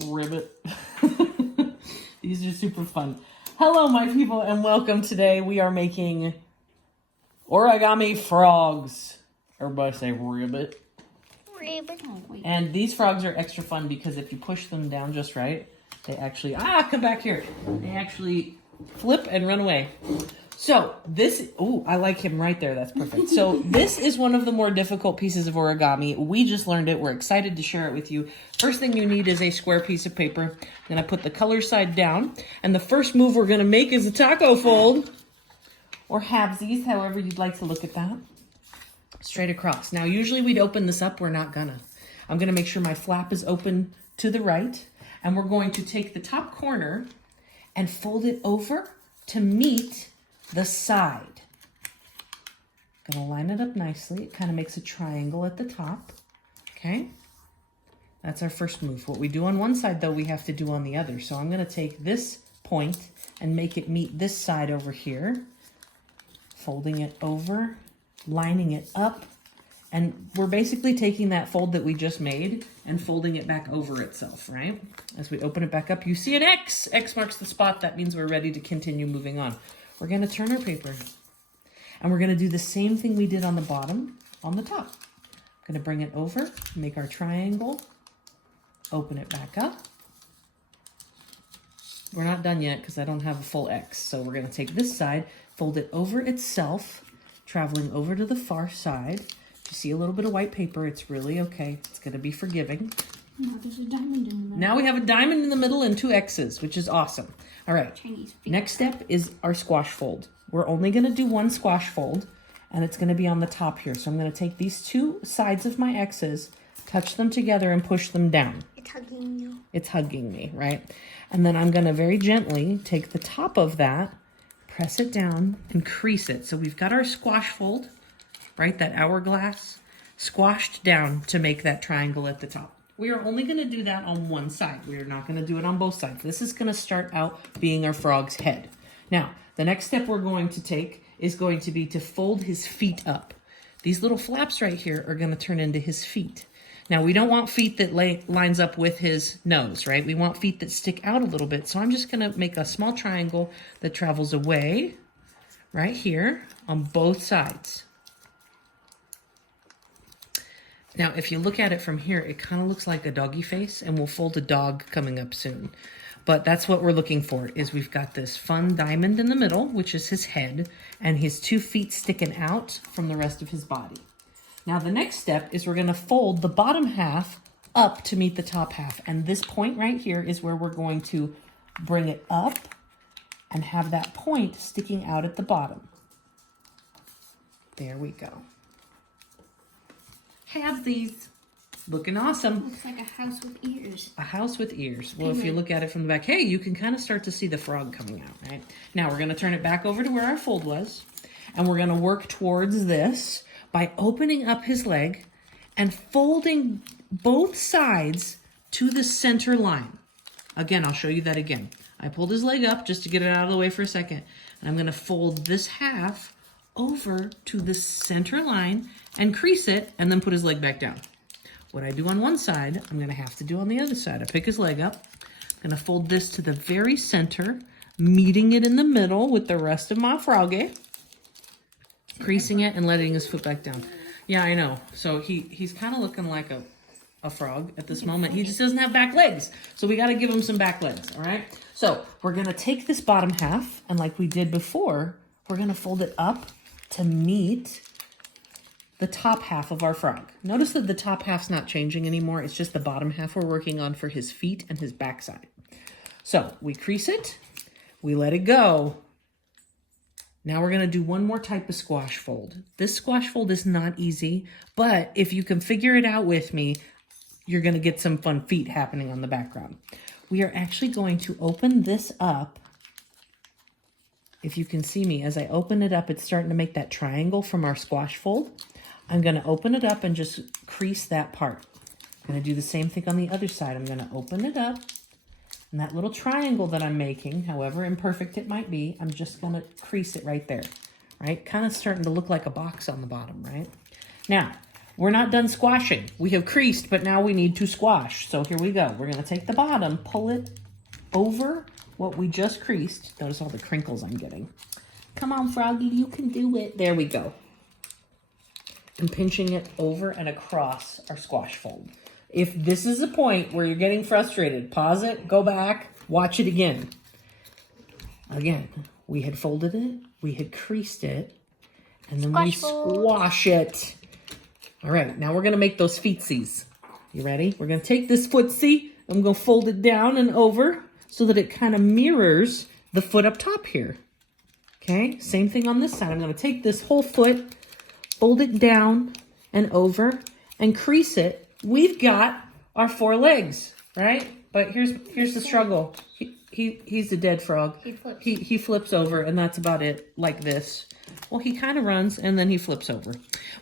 Ribbit. These are super fun. Hello, my people, and welcome. Today we are making origami frogs. Everybody say ribbit. Ribbit. And these frogs are extra fun because if you push them down just right, they actually, come back here. They actually flip and run away. So this, I like him right there. That's perfect. So this is one of the more difficult pieces of origami. We just learned it. We're excited to share it with you. First thing you need is a square piece of paper. I'm going to put the color side down. And the first move we're going to make is a taco fold. Or halvesies, however you'd like to look at that. Straight across. Now, usually we'd open this up. We're not gonna. I'm going to make sure my flap is open to the right. And we're going to take the top corner and fold it over to meet the side. Gonna line it up nicely. It kind of makes a triangle at the top. Okay. That's our first move. What we do on one side, though, we have to do on the other. So I'm gonna take this point and make it meet this side over here. Folding it over, lining it up. And we're basically taking that fold that we just made and folding it back over itself, right? As we open it back up, you see an X. X marks the spot. That means we're ready to continue moving on. We're going to turn our paper. And we're going to do the same thing we did on the bottom, on the top. Going to bring it over, make our triangle, open it back up. We're not done yet because I don't have a full X. So we're going to take this side, fold it over itself, traveling over to the far side. If you see a little bit of white paper, it's really okay. It's going to be forgiving. Now there's a diamond in the middle. Now we have a diamond in the middle and two X's, which is awesome. All right. Next step is our squash fold. We're only going to do one squash fold, and it's going to be on the top here. So I'm going to take these two sides of my X's, touch them together, and push them down. It's hugging you. It's hugging me, right? And then I'm going to very gently take the top of that, press it down, and crease it. So we've got our squash fold, right? That hourglass squashed down to make that triangle at the top. We are only going to do that on one side. We are not going to do it on both sides. This is going to start out being our frog's head. Now, the next step we're going to take is going to be to fold his feet up. These little flaps right here are going to turn into his feet. Now, we don't want feet that lines up with his nose, right? We want feet that stick out a little bit. So I'm just going to make a small triangle that travels away right here on both sides. Now, if you look at it from here, it kind of looks like a doggy face, and we'll fold a dog coming up soon. But that's what we're looking for, is we've got this fun diamond in the middle, which is his head, and his 2 feet sticking out from the rest of his body. Now, the next step is we're going to fold the bottom half up to meet the top half. And this point right here is where we're going to bring it up and have that point sticking out at the bottom. There we go. Have these. Looking awesome. Looks like a house with ears. A house with ears. Well, if you look at it from the back, hey, you can kind of start to see the frog coming out, right? Now we're going to turn it back over to where our fold was. And we're going to work towards this by opening up his leg and folding both sides to the center line. Again, I'll show you that again. I pulled his leg up just to get it out of the way for a second. And I'm going to fold this half over to the center line and crease it and then put his leg back down. What I do on one side, I'm going to have to do on the other side. I pick his leg up. I'm going to fold this to the very center, meeting it in the middle with the rest of my froggy. Creasing it and letting his foot back down. Yeah, I know. So he's kind of looking like a frog at this moment. He just doesn't have back legs. So we got to give him some back legs, all right? So we're going to take this bottom half, and like we did before, we're going to fold it up to meet the top half of our frog. Notice that the top half's not changing anymore. It's just the bottom half we're working on for his feet and his backside. So we crease it, we let it go. Now we're gonna do one more type of squash fold. This squash fold is not easy, but if you can figure it out with me, you're gonna get some fun feet happening on the background. We are actually going to open this up. If you can see me, as I open it up, it's starting to make that triangle from our squash fold. I'm going to open it up and just crease that part. I'm going to do the same thing on the other side. I'm going to open it up, and that little triangle that I'm making, however imperfect it might be, I'm just going to crease it right there, right? Kind of starting to look like a box on the bottom, right? Now, we're not done squashing. We have creased, but now we need to squash. So here we go. We're gonna take the bottom, pull it over what we just creased. Notice all the crinkles I'm getting. Come on, Froggy, you can do it. There we go. And pinching it over and across our squash fold. If this is a point where you're getting frustrated, pause it, go back, watch it again. Again, we had folded it, we had creased it, and then we squash it. All right, now we're gonna make those feetsies. You ready? We're gonna take this footsie, I'm gonna fold it down and over so that it kind of mirrors the foot up top here. Okay, same thing on this side. I'm gonna take this whole foot, fold it down and over and crease it. We've got our 4 legs, right? But here's the struggle. He's a dead frog. He flips over, and that's about it, like this. Well, he kind of runs, and then he flips over.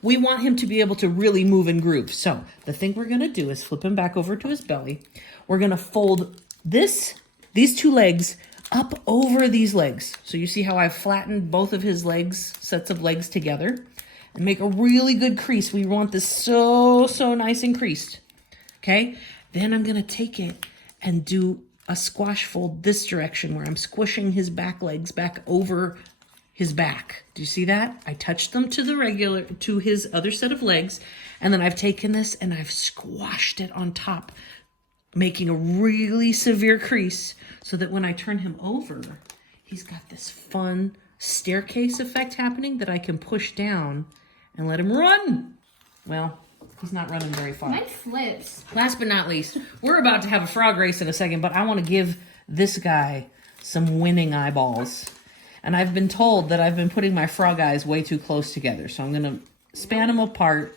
We want him to be able to really move and groove. So the thing we're going to do is flip him back over to his belly. We're going to fold these 2 legs up over these legs. So you see how I've flattened both of his legs, sets of legs together, and make a really good crease. We want this so nice and creased. Okay? Then I'm going to take it and do a squash fold this direction where I'm squishing his back legs back over his back. Do you see that? I touched them to his other set of legs, and then I've taken this and I've squashed it on top, making a really severe crease so that when I turn him over, he's got this fun staircase effect happening that I can push down and let him run. Well, he's not running very far. Mine flips. Last but not least, we're about to have a frog race in a second, but I want to give this guy some winning eyeballs. And I've been told that I've been putting my frog eyes way too close together. So I'm going to span them apart,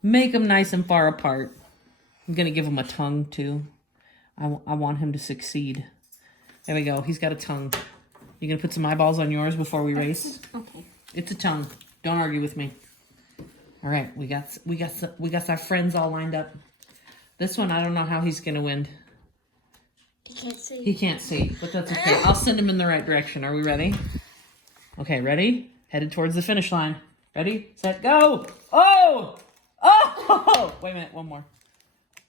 make them nice and far apart. I'm going to give him a tongue too. I want him to succeed. There we go. He's got a tongue. You going to put some eyeballs on yours before we race? Okay. It's a tongue. Don't argue with me. All right, we got our friends all lined up. This one, I don't know how he's gonna win. He can't see. He can't see, but that's okay. I'll send him in the right direction. Are we ready? Okay, ready? Headed towards the finish line. Ready, set, go! Oh! Oh! Wait a minute, one more.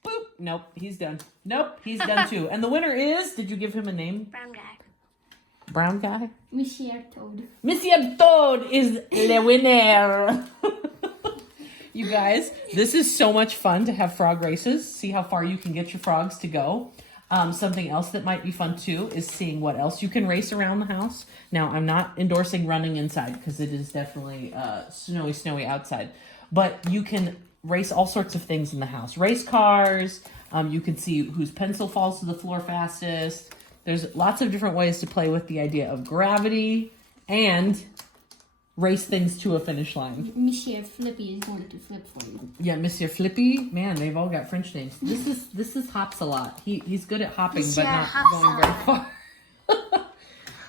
Boop! Nope, he's done. Nope, he's done too. And the winner is, did you give him a name? Brown guy. Brown guy? Monsieur Toad. Monsieur Toad is the winner. You guys, this is so much fun to have frog races. See how far you can get your frogs to go. Something else that might be fun too is seeing what else you can race around the house. Now, I'm not endorsing running inside because it is definitely snowy outside. But you can race all sorts of things in the house. Race cars. You can see whose pencil falls to the floor fastest. There's lots of different ways to play with the idea of gravity and race things to a finish line. Monsieur Flippy is going to flip for you. Yeah, Monsieur Flippy. Man, they've all got French names. This is hops a lot. He's good at hopping, Monsieur but not hops going very far.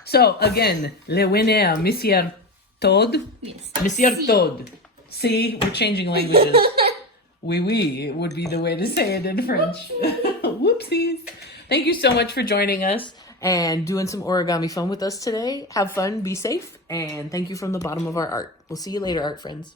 So again, le winner, Monsieur Toad. Yes. Monsieur Toad. See, we're changing languages. Oui, would be the way to say it in French. Whoopsies. Thank you so much for joining us and doing some origami fun with us today. Have fun, be safe, and thank you from the bottom of our heart. We'll see you later, art friends.